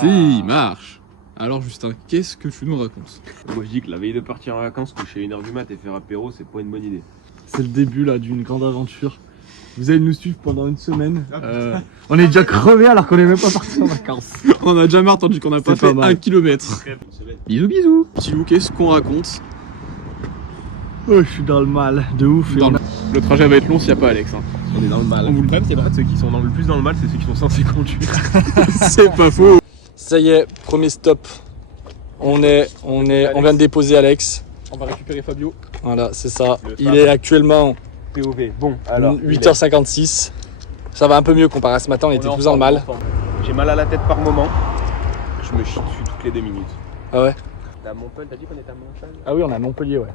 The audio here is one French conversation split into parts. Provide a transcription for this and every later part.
Si, marche. Alors Justin, qu'est-ce que tu nous racontes? Moi je dis que la veille de partir en vacances, coucher à 1h du mat et faire apéro, c'est pas une bonne idée. C'est le début là d'une grande aventure. Vous allez nous suivre pendant une semaine. On est déjà crevé alors qu'on est même pas parti en vacances. On a jamais entendu qu'on a pas fait 1 kilomètre. Bisous bisous. Petit Lou, qu'est-ce qu'on raconte? Oh, je suis dans le mal, de ouf. Le trajet va être long s'il n'y a pas Alex. Hein. On est dans le mal. On vous le problème, c'est pas ceux qui sont le plus dans le mal, c'est ceux qui sont censés conduire. C'est pas faux. Ça y est, premier stop. On vient de déposer Alex. On va récupérer Fabio. Voilà, c'est ça. Il est actuellement POV. Bon, alors 8h56. Ça va un peu mieux comparé à ce matin, on était tous dans le mal. J'ai mal à la tête par moment. Je me chie dessus toutes les 2 minutes. Ah ouais? T'as Montpellier, t'as dit qu'on était à Montpellier? Ah oui, on est à Montpellier, ouais.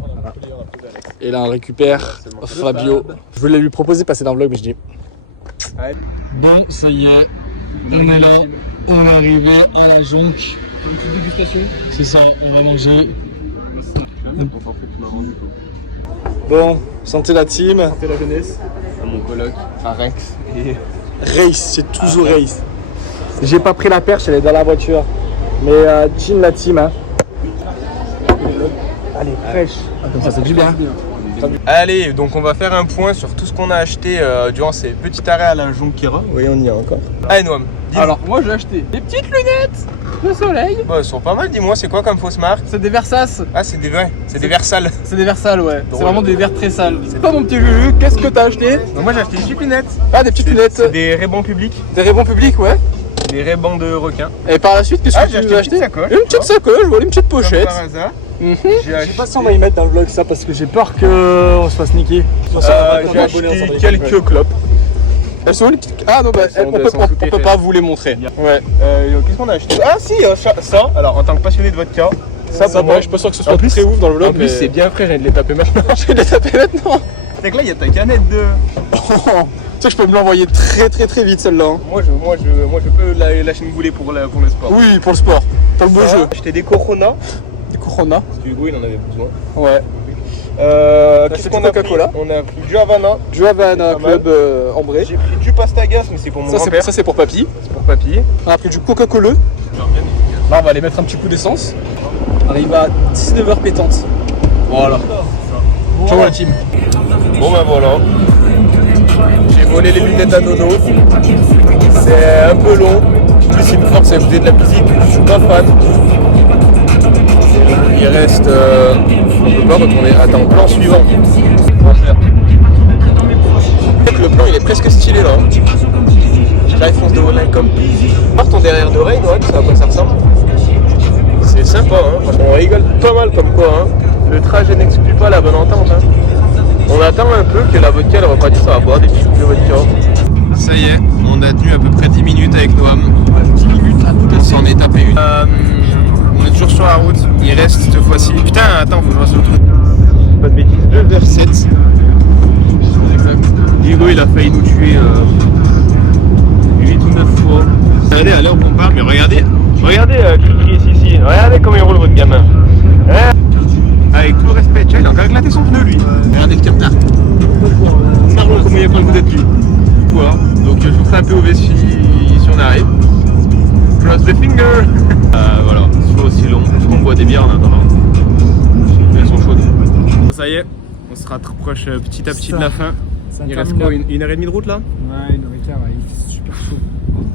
On a Montpellier, on a pris Alex. Et là, on récupère Fabio. Je voulais lui proposer de passer dans le vlog, mais je dis. Bon, ça y est, on est là. On est arrivé à la jonque. Une petite dégustation. C'est ça, on va manger. En fait, tu m'as vendu quoi. Bon, santé la team. Santé la jeunesse. À mon coloc, à Rex et... Race, c'est toujours race. J'ai pas pris la perche, elle est dans la voiture. Mais team la team, hein. Allez, fraîche. Comme ça, c'est du bien. Allez, donc on va faire un point sur tout ce qu'on a acheté durant ces petits arrêts à la Jonquera. Oui, on y est encore. Allez, Noam, dis-moi. Alors, moi j'ai acheté des petites lunettes de soleil. Bah, elles sont pas mal, dis-moi, c'est quoi comme fausse marque? C'est des Versas. Ah, c'est des vrais, c'est des verres sales. C'est des verres sales, ouais. Drôle. C'est vraiment des verres très sales. C'est pas mon petit Juju, qu'est-ce que t'as acheté? Donc moi j'ai acheté des petites lunettes. Ah, des petites lunettes. C'est des raybans publics, Des rayons publics, ouais. des raybans de requin. Et par la suite, qu'est-ce que j'ai tu acheté as une petite acheté? sacoche. Une petite sacoche, voilà, une petite Comme pochette. par hasard. Mhm. J'ai Je sais pas si on va y mettre dans le vlog ça parce que j'ai peur qu'on se fasse niquer. j'ai acheté quelques clopes. Elles sont où les petites... Ah non, bah, Elles sont- on elles sont toutes peut effets. pas vous les montrer. Ouais. Qu'est-ce qu'on a acheté? Ah si, ça, alors en tant que passionné de vodka, ça Ça, pour moi, je suis pas sûr que ce soit en plus, très ouf dans le vlog. en plus mais- c'est bien frais, je viens de les taper maintenant. Je vais les taper maintenant. C'est que là il y a ta canette de... Tu sais que je peux me l'envoyer très vite celle-là. Hein. Moi je peux lâcher une boulée pour le sport. Oui, pour le sport. Pour le beau jeu. J'ai acheté des Corona, Des Corona. parce que Hugo il en avait besoin. Ouais. Qu'est-ce c'est qu'on du a pris? Coca-Cola. On a pris du Havana. Du Havana Pas mal. Club Ambré. J'ai pris du Pastagas, mais c'est pour mon grand-père. Ça c'est pour papy. C'est pour papy. On a pris du Coca-Cola. Là on va aller mettre un petit coup d'essence. On arrive à 19h pétante. Voilà. Ciao la team. Bon ben voilà. J'ai volé les lunettes à Nono. C'est un peu long. En plus il me force à écouter de la musique. Je suis pas fan. Il reste... on peut pas retourner. Attends, plan suivant. Le plan il est presque stylé là. Là il fonce de Holland comme... Par ton derrière d'oreille, Noël, ça à quoi ça ressemble? C'est sympa, hein. Franchement, on rigole pas mal comme quoi. Hein. Le trajet n'exclut pas la bonne entente. Hein. On attend un peu que la vodka elle refroidisse, on va boire des petits coups de vodka. Ça y est, on a tenu à peu près 10 minutes avec Noam. 10 minutes là, on s'en est tapé une. On est toujours sur la route, il reste cette fois-ci. Putain, attends, faut que je vois sur le truc. Pas de bêtises, 2h07. Exact. Hugo il a failli nous tuer 8 ou 9 fois. Regardez à l'heure qu'on parle, mais regardez Cricri ici, regardez comment il roule votre gamin. Hein, avec tout le respect, tiens, il a encore éclaté son pneu lui. Regardez le capteur. Ça roule comme il y a quand vous êtes lui. Voilà, donc je vous ferai un POV si on arrive. Cross the finger. Voilà, c'est pas aussi long. Est-ce qu'on boit des bières en attendant? Elles sont chaudes. Ça y est, on se rapproche petit à petit de la fin. Il reste quoi, une heure et demie de route là? Ouais, une heure et quart, il fait super chaud.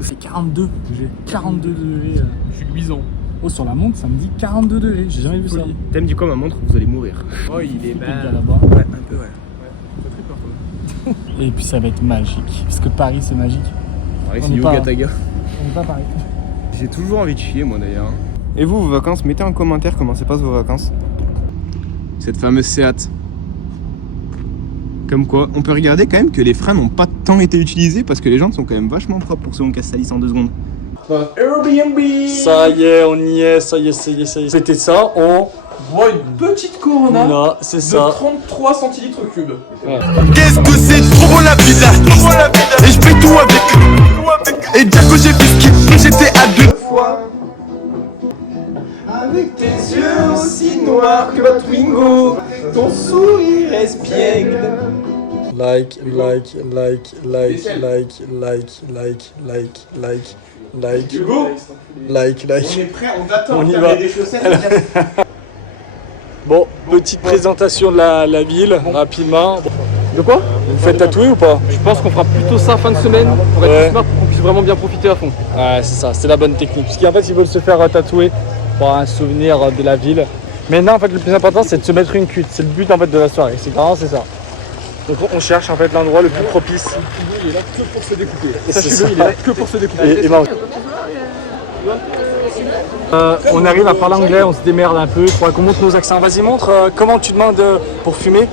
C'est 42 degrés. 42 degrés. Je suis luisant. Oh, sur la montre, ça me dit 42 degrés. J'ai jamais vu ça. Thème du quoi ma montre? Vous allez mourir. Oh, il est Il y a là-bas. Ouais, un peu ouais. Et puis ça va être magique. Parce que Paris, c'est magique. Paris, On c'est est du pas- Gataga. On n'est pas Paris. J'ai toujours envie de chier moi d'ailleurs. Et vous, vos vacances, mettez en commentaire comment se passent vos vacances. Cette fameuse Seat. Comme quoi, on peut regarder quand même que les freins n'ont pas tant été utilisés parce que les jantes sont quand même vachement propres pour ceux qu'on casse sa lisse en 2 secondes. Airbnb. Ça y est, on y est. Ça y est. C'était ça, on... Bois une petite Corona Là, c'est de ça. 33 centilitres cubes. Qu'est-ce que c'est trop la vida. Et je paye tout avec. Et dire que j'ai fait ce j'étais à 2 fois. Avec tes yeux aussi noirs que ma Twingo, ton sourire espiègle. Like. Like. Like. On est prêt, on t'attend. On y va. Des chaussettes. Bon, petite présentation de la ville, rapidement. De quoi? Vous faites tatouer ou pas? Je pense qu'on fera plutôt ça fin de semaine pour être smart, pour qu'on puisse vraiment bien profiter à fond. Ouais, c'est ça, c'est la bonne technique. Parce qu'en fait, ils veulent se faire tatouer pour un souvenir de la ville. Mais non, en fait, le plus important, c'est de se mettre une cuite. C'est le but en fait de la soirée. C'est vraiment c'est ça. Donc on cherche en fait l'endroit le plus propice. Il est là que pour se découper. C'est Sachez-le, ça. il est là que pour se découper. Et bon. On arrive à parler anglais, on se démerde un peu. Il faudrait qu'on montre nos accents. Vas-y, montre comment tu demandes pour fumer.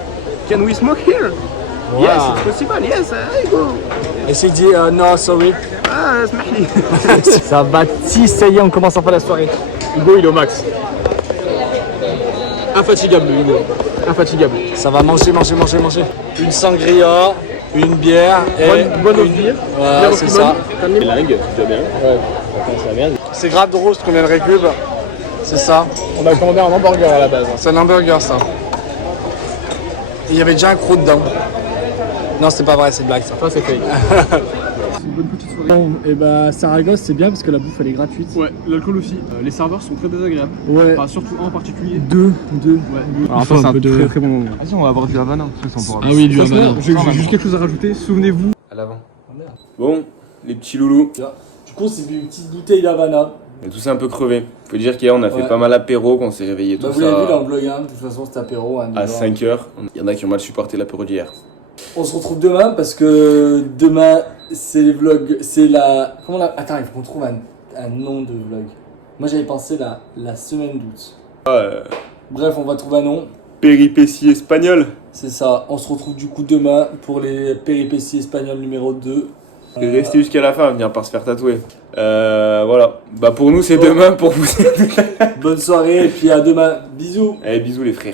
Can we smoke here? Wow. Yes, it's possible. Yes, I go. Et c'est dit no, sorry. Ah, smahli. Ça va, si, ça y est, on commence enfin la soirée. Hugo, il est au max. Infatigable, Hugo. Infatigable. Ça va manger. Une sangria, une bière et Bonne bière. Ouais, c'est ça. Langue, tu vas bien? C'est grave de roast qu'on vient de récup. C'est ça. On a commandé un hamburger à la base. C'est un hamburger ça. Et il y avait déjà un croc dedans. Non, c'est pas vrai, c'est une blague ça. Ça, c'est fake. Bon, et bah Saragosse c'est bien parce que la bouffe elle est gratuite. Ouais, l'alcool aussi. Les serveurs sont très désagréables. Ouais. Enfin, surtout un en particulier. Deux. Ouais. Alors, ça, c'est un très très bon moment. Vas-y, on va avoir du Havana. Ah oui, du Havana. J'ai juste quelque chose à rajouter. Souvenez-vous. À l'avant. Bon, les petits loulous. Du coup c'est une petite bouteille d'Havana. On est tous un peu crevés. Faut dire qu'hier on a fait Ouais. pas mal apéro, qu'on s'est réveillé tout Bah vous l'avez vu ça dans le blog, hein. De toute façon c'est apéro. Hein, à 5h. Il y en a qui ont mal supporté l'apéro d'hier. On se retrouve demain parce que demain c'est les vlogs, c'est la... Attends, il faut qu'on trouve un nom de vlog. Moi j'avais pensé la semaine d'août. Bref, on va trouver un nom. Péripéties espagnoles. C'est ça, on se retrouve du coup demain pour les péripéties espagnoles numéro 2. Restez jusqu'à la fin à venir par se faire tatouer. Voilà. Bah pour nous c'est demain, pour vous. Bonne soirée et puis à demain. Bisous. Allez, bisous les frères.